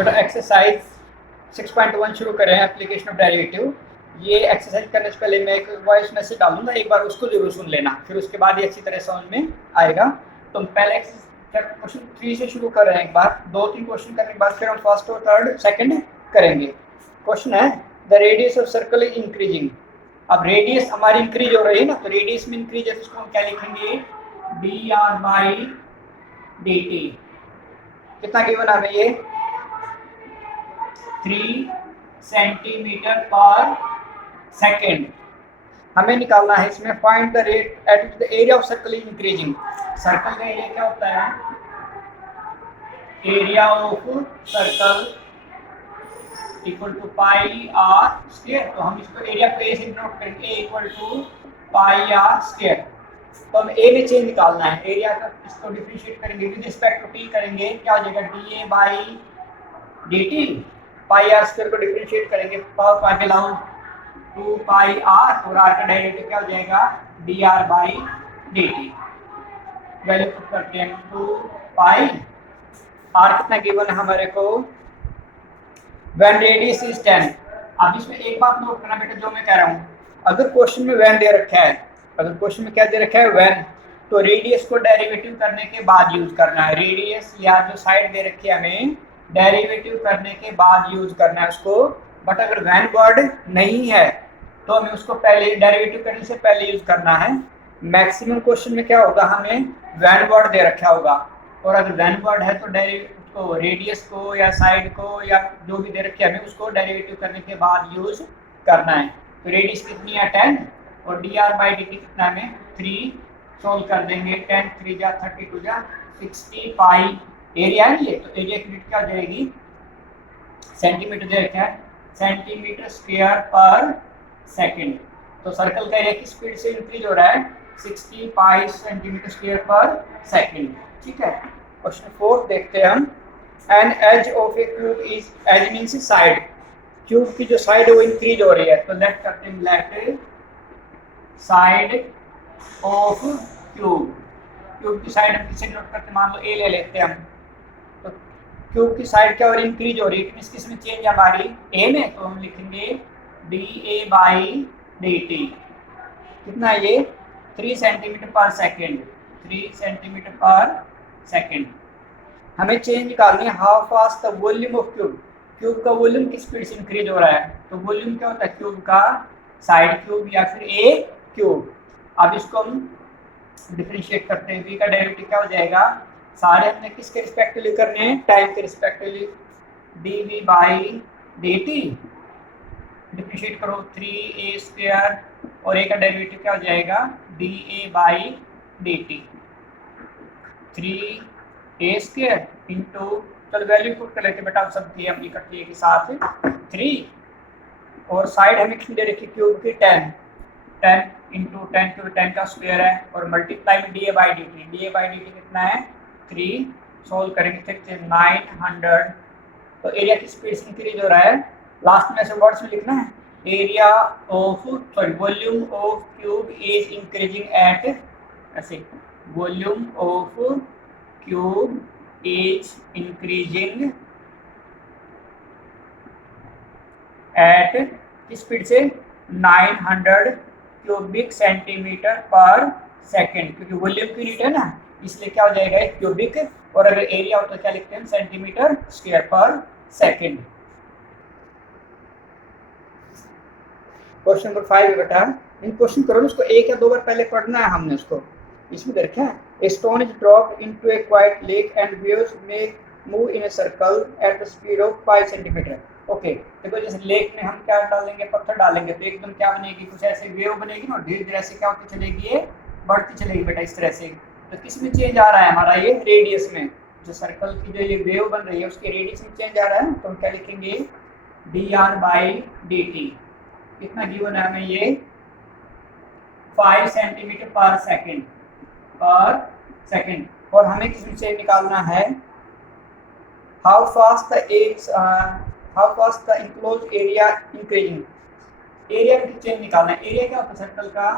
बेटा एक्सरसाइज 6.1 शुरू करें, एप्लीकेशन ऑफ डेरिवेटिव। ये एक्सरसाइज करने से पहले मैं एक वॉइस मैसेज डालूंगा, एक बार उसको जरूर सुन लेना, फिर उसके बाद ये अच्छी तरह समझ में आएगा। तो हम पहले क्वेश्चन 3 से शुरू कर रहे हैं। एक बार 2-3 क्वेश्चन करने के बाद फिर हम फर्स्ट और थर्ड सेकंड करेंगे। क्वेश्चन है the radius of circle is increasing. अब रेडियस हमारी इंक्रीज हो रही है ना, तो रेडियस में इंक्रीज है तो उसको हम क्या लिखेंगे, D R by D T. कितना गिवन हमें ये 3 सेंटीमीटर पर सेकेंड हमें निकालना है। इसमें find the rate at the area of circle is increasing. Circle का एरिया क्या होता है, area of circle equal to pi R square. तो हम इसको एरिया को ए से डिनोट करेंगे, A equal to pi R square. तो हम ए में चेंज निकालना है, एरिया का इसको डिफरेंशिएट करेंगे विद रिस्पेक्ट टू टी करेंगे, क्या हो जाएगा D A by D T. Pi R square को डिफरेंशिएट करेंगे, पावर पाई बिलोंग 2 पाई आर और आर का डेरिवेटिव क्या हो जाएगा D R by D T. Value put करते हैं 2 पाई आर कितना गिवन है हमारे को, व्हेन रेडियस इज 10। अब इसमें एक बात नोट करना बेटा, जो मैं कह रहा हूँ, अगर क्वेश्चन में व्हेन दे रखा है, अगर क्वेश्चन में क्या दे रखा है व्हेन, तो रेडियस को डेरिवेटिव करने के बाद यूज करना है। रेडियस या जो साइड दे रखी है हमें डेरिवेटिव करने के बाद यूज करना है उसको। बट अगर व्हेन वर्ड नहीं है तो हमें उसको पहले डेरिवेटिव करने से पहले यूज करना है। मैक्सिमम क्वेश्चन में क्या होगा, हमें व्हेन वर्ड दे रखा होगा, और अगर व्हेन वर्ड है तो उसको रेडियस को या साइड को या जो भी दे रखे हमें उसको डेरिवेटिव करने के बाद यूज करना है। तो रेडियस कितनी है 10 और D R by D T कितना है 3। सोल्व कर देंगे, 10 3 जा 32 जा 60 पाई एरिया है ये, तो एरिया की यूनिट क्या हो जाएगी, सेंटीमीटर दे रखा है, सेंटीमीटर स्क्वायर पर सेकंड। तो सर्कल का एरिया की स्पीड से इंक्रीज हो रहा है 60 पाई सेंटीमीटर स्क्वायर पर सेकंड। ठीक है, क्वेश्चन 4 देखते हैं हम। An edge of a cube is, edge means side, cube की जो साइड है वो इंक्रीज हो रही है, तो लेट करते हैं let side of cube. Cube की साइड हम किसे नोट करते हैं, मान लो ए ले लेते हैं हम, तो क्यूब की साइड क्या हो रही है इंक्रीज हो रही है, किस में चेंज है हमारी ए में, तो हम लिखेंगे D A by D T. कितना ये 3 सेंटीमीटर पर सेकेंड, 3 सेंटीमीटर पर सेकेंड। हमें चेंज निकालनी है how fast the volume of cube. Cube का वॉल्यूम किस स्पीड से इंक्रीज हो रहा है, तो वॉल्यूम क्या होता है क्यूब का, साइड क्यूब या फिर ए क्यूब। अब इसको हम डिफरेंशिएट करते हैं, v का डेरिवेटिव क्या हो जाएगा, सारे हमने किसके रिस्पेक्टिवली करने हैं, टाइम के respectively, D V by D T. Differentiate करो 3a स्क्वायर और a का डेरिवेटिव क्या हो जाएगा da by D T. 3a square into, चलो वैल्यू पुट कर लेते बेटा, सब दिए हम इकट्ठे के साथ 3, और साइड हमें कितनी दे रखी क्यूब की 10, 10 इंटू 10 क्यूब 10 का स्क्वायर है, और मल्टीप्लाई में डी बाई डी टी कितना है 3। सोल्व करेंगे फिर 900। तो एरिया की स्पीड से इंक्रीज हो रहा है, लास्ट में ऐसे वर्ड्स में लिखना है, area of volume of cube is increasing at, ऐसे volume of cube is increasing at किस स्पीड से 900 क्यूबिक सेंटीमीटर पर सेकेंड, क्योंकि वॉल्यूम की यूनिट है ना, इसलिए क्या हो जाएगा क्यूबिक, और अगर एरिया हो तो क्या लिखते हैं सेंटीमीटर स्क्वायर पर सेकेंड। क्वेश्चन नंबर 5 बेटा, इन क्वेश्चन करो उसको एक या 2 बार पहले पढ़ना है हमने उसको। इसमें देखा है, a stone is dropped into A quite lake and waves may move in a circle at the speed of 5 centimetre. Okay, देखो जैसे लेक में हम क्या डालेंगे, पत्थर डालेंगे तो एकदम क्या बनेगी, कुछ ऐसे वेव बनेगी ना, धीरे धीरे ऐसे क्या होती चलेगी, ये बढ़ती चलेगी बेटा इस तरह से। तो किस में चेंज आ रहा है हमारा, ये रेडियस में, जो सर्कल की जो ये वेव बन रही है उसके रेडियस में चेंज आ रहा है, तो हम क्या लिखेंगे D R by D T. कितना गिवन है हमें ये 5 सेंटीमीटर पर सेकेंड, और हमें किस में चेंज निकालना है, how fast the enclose area increasing. Area में चेंज निकालना है, एरिया क्या होता है सर्कल का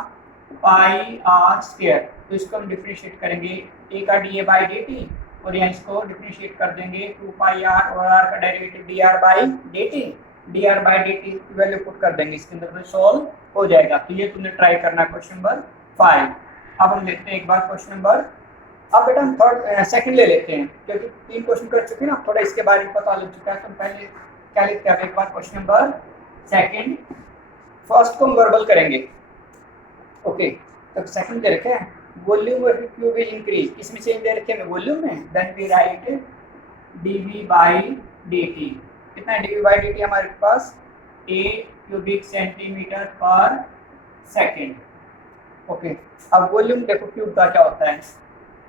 पाई आर स्क्वायर, तो इसको हम डिफरेंशिएट करेंगे, ए का D A by D T और यहाँ इसको डिफरेंशिएट कर देंगे 2 पाई आर और आर का derivative D R by D T, D R by D T की वैल्यू पुट कर देंगे इसके अंदर, तो सॉल्व हो जाएगा। तो ये तुमने ट्राई करना है क्वेश्चन नंबर 5। अब हम देखते हैं एक बार क्वेश्चन नंबर, अब बेटा हम थर्ड सेकंड ले लेते हैं क्योंकि 3 क्वेश्चन कर चुके हैं ना, थोड़ा इसके बारे में पता लग चुका है। तो पहले क्या लिखते हैं एक बार क्वेश्चन नंबर सेकंड, फर्स्ट को हम वर्बल करेंगे। ओके, तो सेकंड दे रखे हैं volume of cube is increase, इसमें चेंज दे रखे हैं वॉल्यूम में, then we write dv by dt। कितना है dv बाई dt हमारे पास, a क्यूबिक सेंटीमीटर पर सेकंड। ओके, अब वॉल्यूम देखो क्यूब का क्या होता है,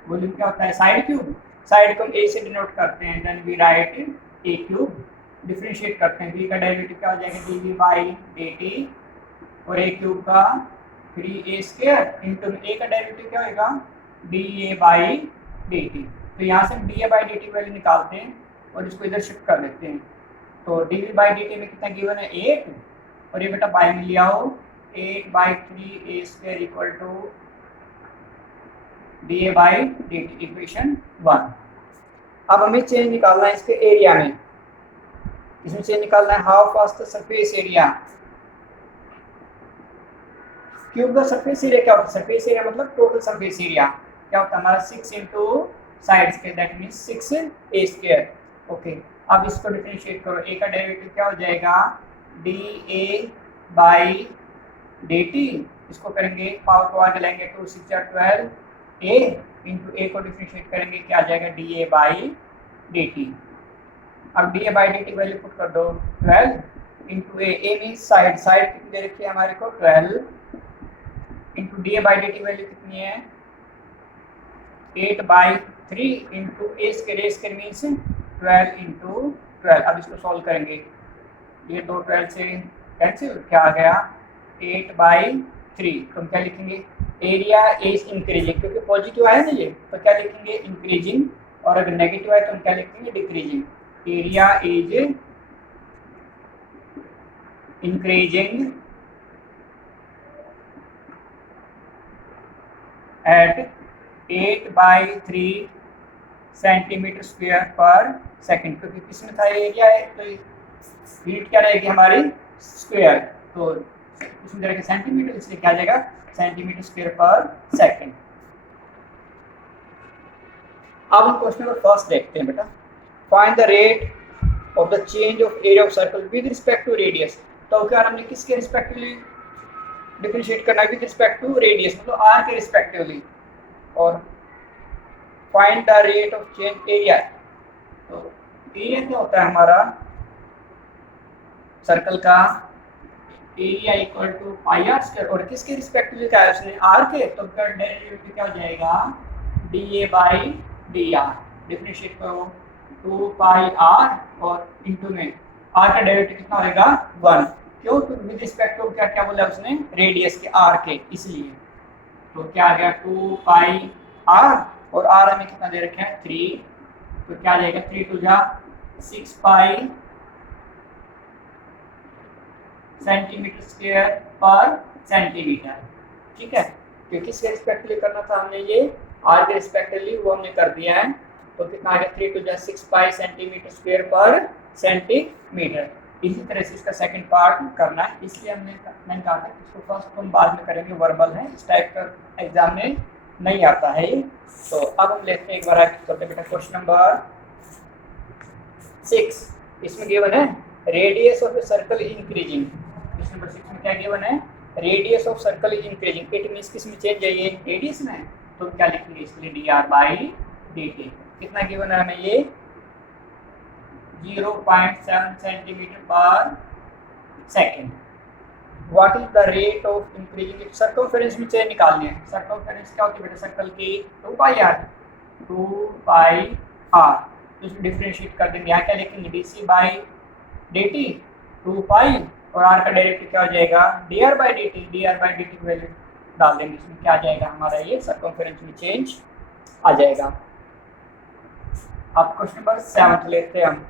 वॉल्यूम क्या होता है साइड क्यूब, साइड को हम a से डिनोट करते हैं, then we write a cube, differentiate करते हैं, b का डेरिवेटिव क्या हो जाएगा dv बाई dt और a क्यूब का 3a स्क्वायर इंटू a का डेरिवेटिव क्या होगा dA बाई dt। तो यहाँ से हम dA बाई dt वैल्यू निकालते हैं और इसको इधर शिफ्ट कर देते हैं। तो dV बाई dt में कितना गिवन है 8, और ये बेटा बाई में लिया हो 8 by 3a square equal to dA by dt, equation 1। अब हमें चेंज निकालना है इसके एरिया में, इसमें चेंज निकालना है half of the surface area. Cube का सरफेस एरिया क्या होता है, सरफेस एरिया मतलब टोटल सरफेस एरिया क्या होता है हमारा 6 into side square, that means 6a square. Okay, अब इसको डिफरेंशिएट करो, a का डेरिवेटिव क्या हो जाएगा dA बाई dt, इसको करेंगे पावर को आगे लाएंगे 2 6 12a इंटू a को डिफरेंशिएट करेंगे क्या आ जाएगा dA बाई dt। अब dA by dt value put कर दो 12 into a means side, side कितनी दे रखी है हमारे को 12 into D A by D T value कितनी है 8 by 3 into A square means 12 into 12। अब इसको सॉल्व करेंगे, ये 2 12 से कैंसिल, क्या आ गया 8 बाई 3। तो हम क्या लिखेंगे एरिया इज इंक्रीजिंग, क्योंकि पॉजिटिव आया ना ये तो क्या लिखेंगे इंक्रीजिंग, और अगर नेगेटिव आया तो हम क्या लिखेंगे decreasing. Area is increasing at 8 by 3 centimetre square पर सेकंड, क्योंकि किसमें था एरिया है तो यूनिट क्या रहेगी हमारी स्क्वायर, तो इसमें रहेगा सेंटीमीटर, इसलिए क्या आ जाएगा सेंटीमीटर स्क्वायर पर सेकंड। अब हम क्वेश्चन नंबर फर्स्ट देखते हैं बेटा, find the rate of the change of area of circle with respect to radius. तो क्या हमने किसके रिस्पेक्टिवली डिफरेंशिएट करना है विद रिस्पेक्ट टू रेडियस, मतलब r के रिस्पेक्टिवली, और find the rate of change area. तो एरिया क्या होता है हमारा सर्कल का, area equal to pi R square, और किसके रिस्पेक्टिवली क्या है उसने r के, तो डेरिवेटिव क्या हो जाएगा dA बाई dr, डिफरेंशिएट करो 2 पाई r और इंटू में r का डेरिवेटिव कितना होगा 1, क्यों तो विद रिस्पेक्ट टू क्या क्या बोला उसने रेडियस के r के, इसलिए तो क्या आ गया 2 पाई r और r हमें कितना दे रखे हैं 3, तो क्या आ जाएगा 3 टू जा 6 पाई सेंटीमीटर स्क्वायर पर सेंटीमीटर। ठीक है, क्योंकि किसके रिस्पेक्टिवली करना था हमने ये r के रिस्पेक्टिवली, वो हमने कर दिया है, तो कितना आ गया 3 टू जा 6 पाई सेंटीमीटर स्क्वायर पर सेंटीमीटर। इसी तरह से इसका सेकंड पार्ट करना है, इसलिए मैंने कहा था इसको फर्स्ट हम बाद में करेंगे, वर्बल है, इस टाइप का एग्जाम में नहीं आता है ये। तो अब हम लेते हैं एक बार करते बेटा क्वेश्चन नंबर 6, इसमें गिवन है radius of a circle is increasing. Question number 6 में क्या गिवन है radius of circle is increasing, it means किस में चेंज है ये रेडियस में, तो क्या लिखेंगे इसके लिए dr बाई dt। कितना गिवन है हमें ये 0.7 सेंटीमीटर पर second. What is the rate of increasing it, circumference में चेंज निकालनी है, सर्कमफेरेंस क्या होती है बेटा सर्कल की 2 पाई r, 2 पाई r, तो इसमें डिफरेंशिएट कर देंगे, यहाँ क्या लिखेंगे dc बाई dt 2 पाई और r का डेरिवेटिव क्या हो जाएगा dr by dt, dr by dt की वैल्यू डाल देंगे, इसमें क्या आ जाएगा हमारा ये सर्कमफेरेंस में चेंज आ जाएगा। अब क्वेश्चन नंबर 7 लेते हैं हम,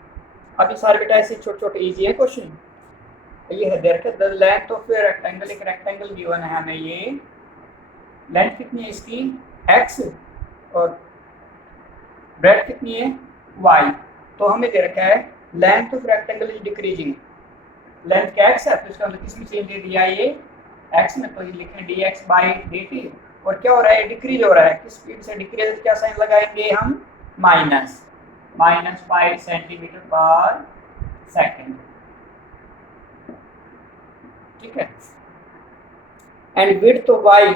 अभी सारे बेटा ऐसे छोटे छोटे इजी है क्वेश्चन। ये है there the length of a rectangle, एक रेक्टेंगल गिवन है हमें, ये लेंथ कितनी है इसकी x और ब्रेथ कितनी है y, तो हमें दे रखा है length of rectangle is decreasing, length क्या x है, तो इसका मतलब किस में चेंज दे दिया ये x में, तो ये लिखें dx बाई dt। और क्या हो रहा है, डिक्रीज हो रहा है, किस स्पीड से डिक्रीज, क्या साइन लगाएंगे हम, -5 सेंटीमीटर पर सेकेंड, ठीक है। एंड विड्थ तो y,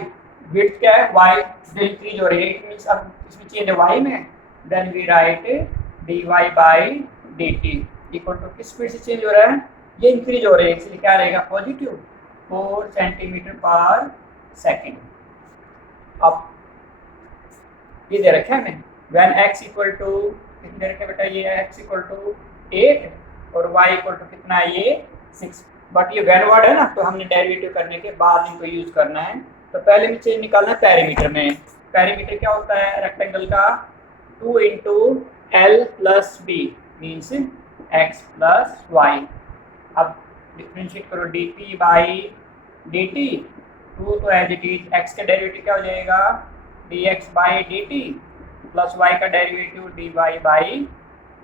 विड्थ क्या है y जो इंक्रीज हो रही है, इट मींस अब इसमें चेंज है y में, then we write dy by dt equal to किस स्पीड से चेंज हो रहा है, ये इंक्रीज हो रही है, इसलिए क्या रहेगा पॉजिटिव 4 सेंटीमीटर पर सेकेंड। अब ये दे रखा है हमें व्हेन x इक्वल टू कितने दे रखे बेटा, ये x इक्वल टू 8 और y इक्वल टू कितना है ये 6, बट ये व्हेन वर्ड है ना, तो हमने डेरिवेटिव करने के बाद इनको यूज करना है। तो पहले में चेंज निकालना है पेरीमीटर में, पेरीमीटर क्या होता है रेक्टेंगल का, 2 into L plus B means x plus Y. अब डिफ्रेंशिएट करो dt बाई dt, 2 तो एज इट इज, x का डेरिवेटिव क्या हो जाएगा dx by dt plus y का डेरिवेटिव dy बाई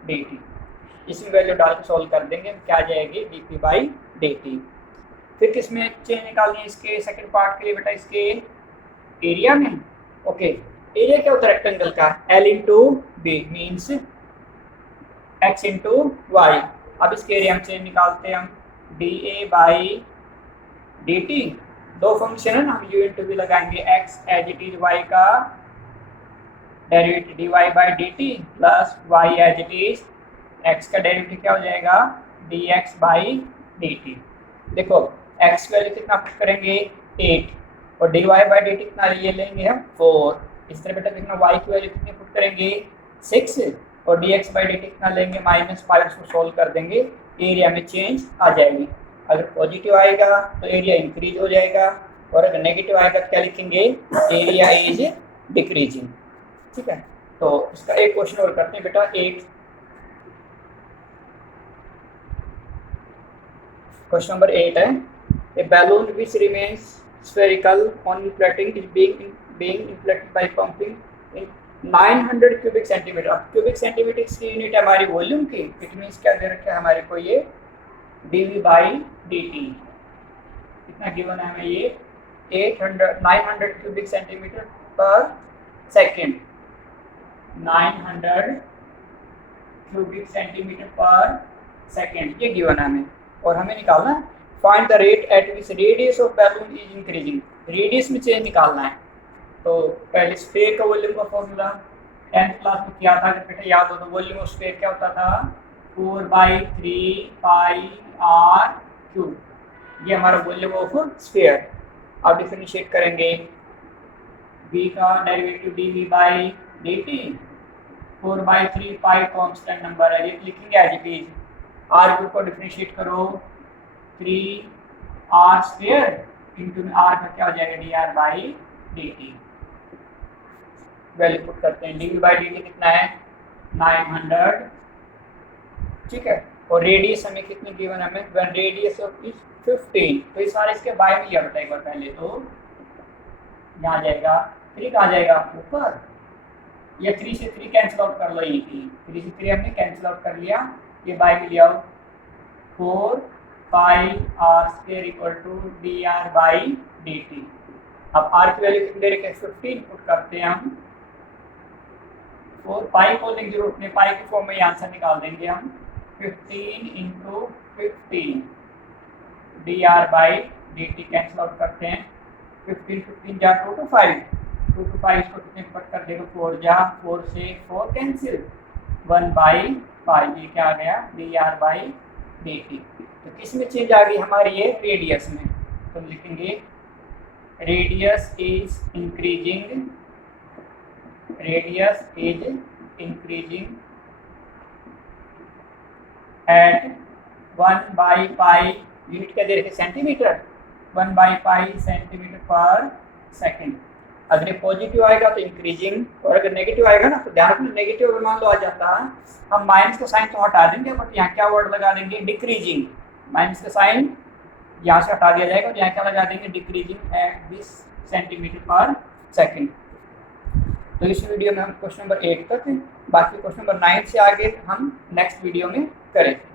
dt, इसमें वैल्यू डाल के सॉल्व कर देंगे, क्या आ जाएगी dp बाई dt। फिर किस में चेंज निकालनी है इसके सेकंड पार्ट के लिए बेटा, इसके एरिया में, ओके। एरिया क्या होता है रेक्टेंगल का, l into B means x into Y. अब इसके एरिया में चेंज निकालते हैं हम, dA बाई dt, दो फंक्शन है ना, हम u इंटू बी लगाएंगे, x as it is y का derivative dy by dt plus y as it is x का डेरिवेटिव क्या हो जाएगा dx बाई dt। देखो x वैल्यू कितना पुट करेंगे 8 और dy बाई dt कितना ये लेंगे हम 4, इस तरह बेटा देखना y की वैल्यू कितनी पुट करेंगे 6 और dx बाई dt कितना लेंगे -5, इसको सोल्व कर देंगे, एरिया में चेंज आ जाएगी। अगर पॉजिटिव आएगा तो एरिया इंक्रीज हो जाएगा, और अगर नेगेटिव आएगा तो क्या लिखेंगे एरिया इज डिक्रीजिंग, ठीक है। तो इसका एक क्वेश्चन और करते हैं बेटा, 8 क्वेश्चन नंबर 8 है, a balloon which remains spherical on inflating is being inflated by pumping in 900 cubic centimetre. अब क्यूबिक सेंटीमीटर की यूनिट है हमारी वॉल्यूम की, इट मींस क्या दे रखा है हमारे को ये dV बाई dt, कितना गिवन है हमें ये 900 क्यूबिक सेंटीमीटर पर सेकेंड, 900 क्यूबिक सेंटीमीटर पर सेकेंड ये गिवन है हमें, और हमें निकालना है find the rate eight which radius of balloon is increasing, radius में चेंज निकालना है। तो पहले स्फीयर का वॉल्यूम का फॉर्मूला 10th क्लास में किया था, अगर बेटा याद हो तो, वॉल्यूम ऑफ स्फीयर क्या होता था 4/3 पाई r क्यूब, ये हमारा वॉल्यूम ऑफ स्फीयर। अब डिफरेंशिएट करेंगे, v का derivative dv by dt, 4/3 pi constant number है, ये लिखेंगे as it is, r cube को डिफरेंशिएट करो 3r स्क्वायर इंटू r का क्या हो जाएगा dr by dt, value put करते हैं, dv बाई dt कितना है 900, ठीक है। और रेडियस हमें कितनी गिवन है, हमें व्हेन रेडियस ऑफ इज 15, तो इस बार इसके बाय में लिया होता है एक बार पहले, तो यहाँ जाएगा 3 कहाँ जाएगा ऊपर, या 3 से 3 कैंसिल आउट कर लो, ये 3 से 3 हमने कैंसिल आउट कर लिया, ये बाय में लिया 4 pi r square equal to dr by dt। अब r की वैल्यू कितनी दे रखी है 15, पुट करते हैं हम, 4 पाई को लिख जरूरत नहीं, पाई की फॉर्म में आंसर निकाल देंगे हम, 15 into 15 dr by dt cancel out करते हैं, 15 जा 2 to 5, 2 to 5 इसको कितने कट कर देगा 4 जा, 4 से 4 कैंसिल, 1/5, ये क्या आ गया dr बाई dt। तो किस में चेंज आ गई हमारी ये रेडियस में, तो लिखेंगे radius is increasing, radius is increasing at 1/π, unit क्या दे रखे सेंटीमीटर, 1/π सेंटीमीटर पर सेकेंड। अगर ये पॉजिटिव आएगा तो इंक्रीजिंग, और अगर नेगेटिव आएगा ना तो ध्यान रखना, नेगेटिव अगर मान लो आ जाता है, हम माइनस का साइन तो हटा देंगे, बट यहाँ क्या वर्ड लगा देंगे डिक्रीजिंग, माइनस का साइन यहाँ से हटा दिया जाएगा और यहाँ क्या लगा देंगे डिक्रीजिंग एट दिस सेंटीमीटर पर सेकेंड। तो इस वीडियो में हम क्वेश्चन नंबर 8 तक, बाकी क्वेश्चन नंबर 9 से आगे हम नेक्स्ट वीडियो में करेंगे।